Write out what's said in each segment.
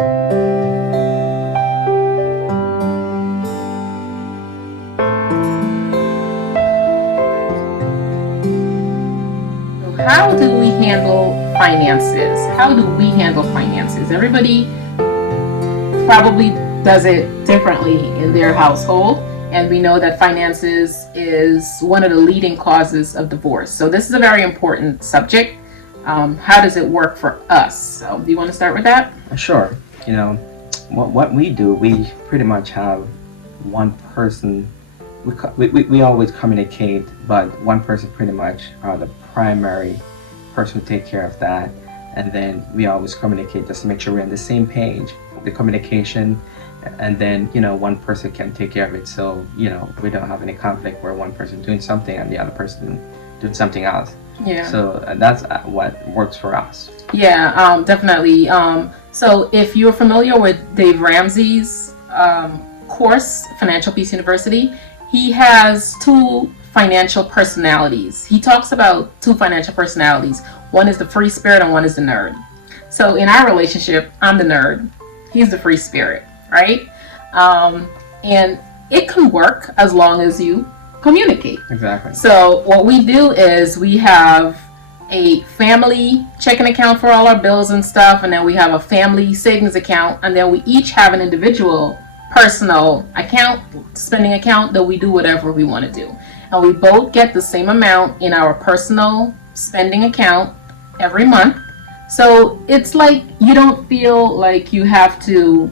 How do we handle finances? How do we handle finances? Everybody probably does it differently in their household, and we know that finances is one of the leading causes of divorce. So this is a very important subject. How does it work for us? So do you want to start with that? Sure. You know, what we do, we pretty much have one person. We always communicate, but one person pretty much are the primary person who take care of that, and then we always communicate just to make sure we're on the same page, the communication, and then one person can take care of it, so we don't have any conflict where one person doing something and the other person doing something else. Yeah. So that's what works for us. Yeah, definitely. So if you're familiar with Dave Ramsey's course, Financial Peace University, he has two financial personalities. He talks about two financial personalities. One is the free spirit and one is the nerd. So in our relationship, I'm the nerd. He's the free spirit, right? And it can work as long as you communicate. Exactly. So what we do is we have a family checking account for all our bills and stuff, and then we have a family savings account, and then we each have an individual personal account, spending account, that we do whatever we want to do. And we both get the same amount in our personal spending account every month. So it's like you don't feel like you have to,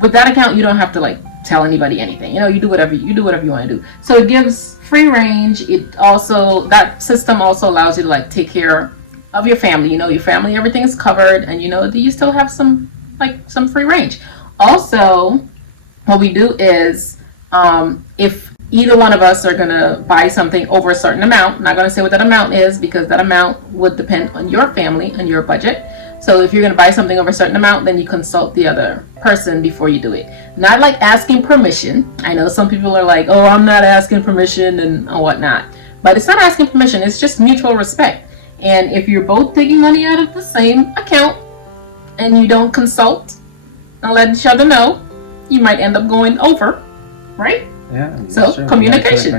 with that account, you don't have to like tell anybody anything. You do whatever you want to do. So it gives free range. It also, that system also allows you to like take care of your family. Your family, everything is covered, and that you still have some free range. Also, what we do is, if either one of us are going to buy something over a certain amount, I'm not going to say what that amount is because that amount would depend on your family and your budget. So if you're going to buy something over a certain amount, then you consult the other person before you do it. Not like asking permission. I know some people are like, oh, I'm not asking permission and whatnot. But it's not asking permission. It's just mutual respect. And if you're both taking money out of the same account and you don't consult and let each other know, you might end up going over, right? Yeah. So sure. communication.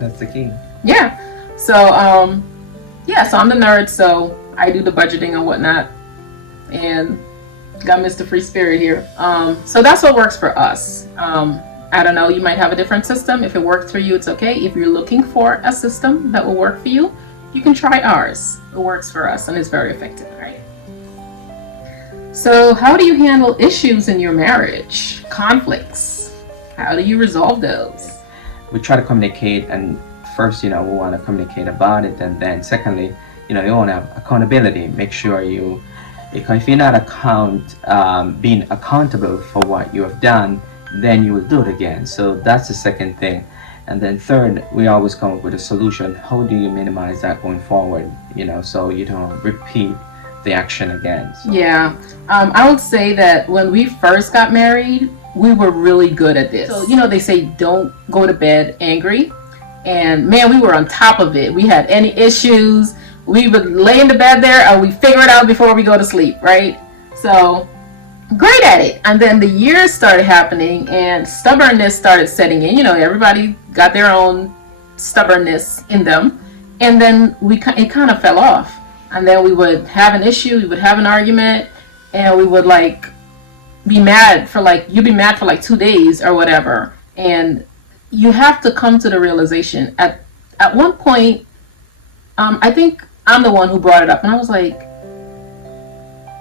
That's the key. Yeah. So so I'm the nerd, so I do the budgeting and whatnot, and got Mr. Free Spirit here. So that's what works for us. I don't know, you might have a different system. If it works for you, it's okay. If you're looking for a system that will work for you, you can try ours. It works for us and it's very effective, right? So how do you handle issues in your marriage? Conflicts. How do you resolve those? We try to communicate, and first, we want to communicate about it, and then secondly, you want to have accountability. Make sure because if you're not being accountable for what you have done, then you will do it again. So that's the second thing. And then third, we always come up with a solution. How do you minimize that going forward? So you don't repeat the action again. So. Yeah, I would say that when we first got married, we were really good at this. So, they say don't go to bed angry. And man, we were on top of it. We had any issues, we would lay in the bed there and we figure it out before we go to sleep, right? So great at it. And then the years started happening and stubbornness started setting in. Everybody got their own stubbornness in them. And then it kind of fell off. And then we would have an issue, we would have an argument, and we would be mad for you'd be mad for 2 days or whatever. And you have to come to the realization at one point, I think I'm the one who brought it up, and I was like,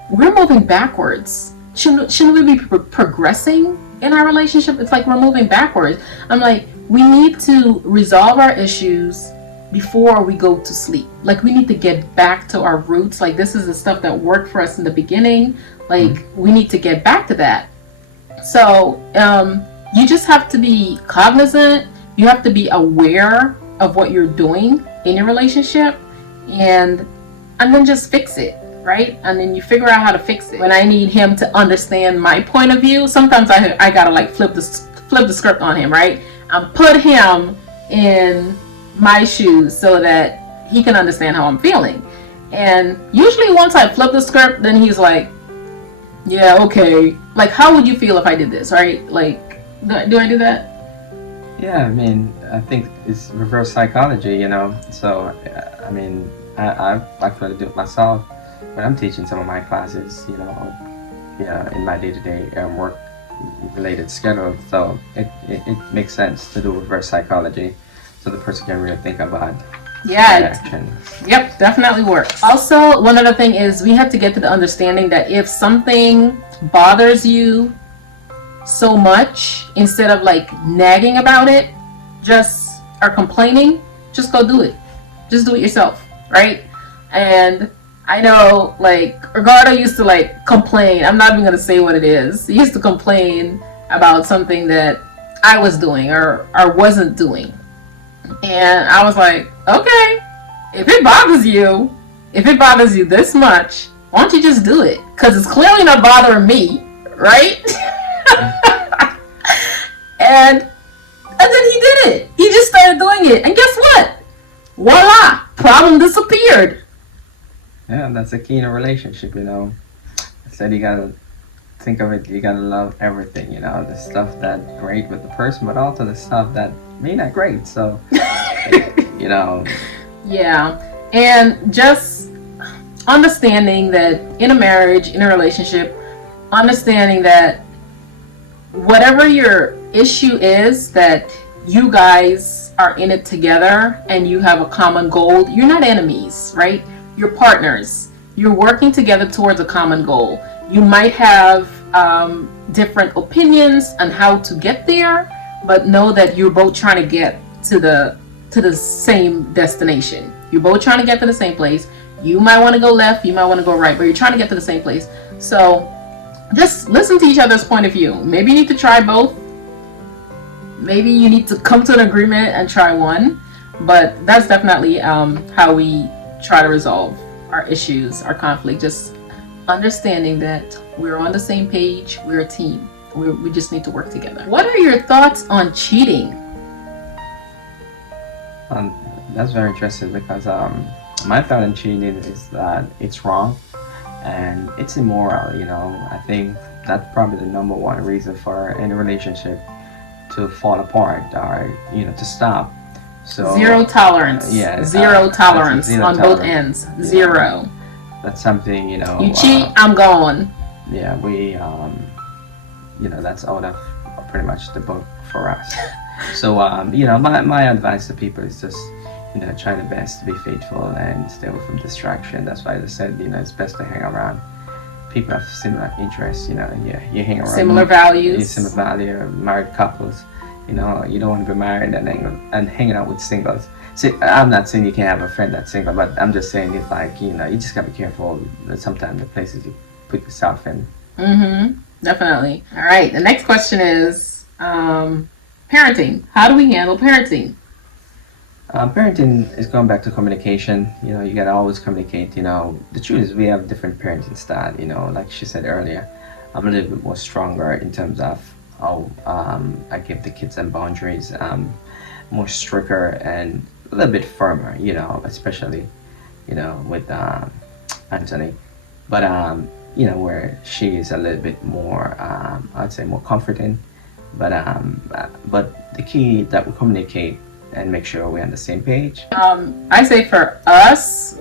we're moving backwards. Shouldn't we be progressing in our relationship? It's like we're moving backwards. I'm like, we need to resolve our issues before we go to sleep. We need to get back to our roots. This is the stuff that worked for us in the beginning. We need to get back to that. So you just have to be cognizant. You have to be aware of what you're doing in your relationship, and then just fix it, right? And then you figure out how to fix it. When I need him to understand my point of view, sometimes I gotta flip the script on him, right? And put him in my shoes so that he can understand how I'm feeling. And usually once I flip the script, then he's like, Yeah, okay. Like, how would you feel if I did this, right? Like, do I do that? Yeah, I mean, I think it's reverse psychology, So, I mean, I actually do it myself when I'm teaching some of my classes, yeah, in my day-to-day work-related schedule. So it makes sense to do reverse psychology, so the person can really think about Yeah, their actions. yep, definitely works. Also, one other thing is we have to get to the understanding that if something bothers you so much, instead of like nagging about it, just or complaining, just go do it. Just do it yourself, right? And I know, like, Ricardo used to like complain. I'm not even gonna say what it is. He used to complain about something that I was doing or wasn't doing, and I was like, okay, if it bothers you, if it bothers you this much, why don't you just do it? Because it's clearly not bothering me, right? and then he did it. He just started doing it, and guess what? Voila, problem disappeared. Yeah, that's the key in a relationship, I said you gotta think of it, you gotta love everything, the stuff that great with the person, but also the stuff that may not great. So, you know, Yeah, and just understanding that in a marriage, in a relationship, understanding that whatever your issue is, that you guys are in it together and you have a common goal. You're not enemies, right? You're partners. You're working together towards a common goal. You might have different opinions on how to get there, but know that you're both trying to get to the same destination. You're both trying to get to the same place. You might want to go left, you might want to go right, but you're trying to get to the same place. So just listen to each other's point of view. Maybe you need to try both. Maybe you need to come to an agreement and try one. But that's definitely how we try to resolve our issues, our conflict. Just understanding that we're on the same page, we're a team. We just need to work together. What are your thoughts on cheating? that's very interesting because my thought on cheating is that it's wrong and it's immoral. I think that's probably the number one reason for any relationship to fall apart or to stop. So Zero tolerance. yeah, Zero tolerance zero on both tolerance. ends. Yeah. Zero. That's something You cheat, I'm gone. yeah, we that's out of pretty much the book for us. So my advice to people is just try the best to be faithful and stay away from distraction. That's why I said it's best to hang around people have similar interests. You hang around Similar values. similar value, married couples. You don't want to be married and hanging out with singles. See, I'm not saying you can't have a friend that's single, but I'm just saying it's like you just gotta be careful that sometimes the places you put yourself in. Mm-hmm. Definitely. All right. The next question is parenting. How do we handle parenting? Parenting is going back to communication. You gotta always communicate. The truth is we have different parenting style. Like she said earlier, I'm a little bit more stronger in terms of how I give the kids some boundaries. More stricter and a little bit firmer. Especially with Anthony, but where she is a little bit more, I'd say more comforting. But the key that we communicate and make sure we're on the same page. I say for us,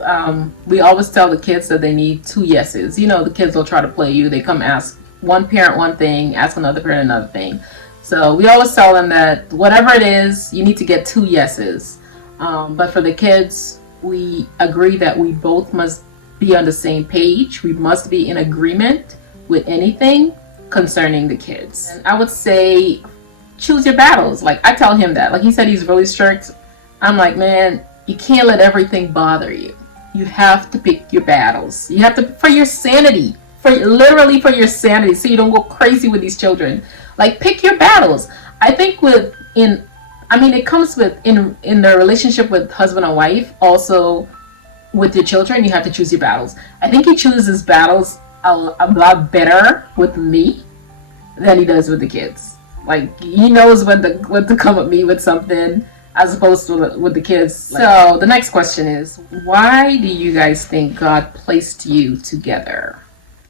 we always tell the kids that they need two yeses. The kids will try to play you. They come ask one parent one thing, ask another parent another thing. So we always tell them that whatever it is, you need to get two yeses. But for the kids, we agree that we both must be on the same page. We must be in agreement with anything concerning the kids. And I would say choose your battles. Like I tell him that. Like he said he's really strict. I'm like, man, you can't let everything bother you. You have to pick your battles. You have to, for your sanity, literally for your sanity, so you don't go crazy with these children. Like pick your battles. I think it comes with in the relationship with husband and wife, also with your children, you have to choose your battles. I think he chooses battles a lot better with me than he does with the kids. Like he knows when to come at me with something as opposed to with the kids. So the next question is, why do you guys think God placed you together?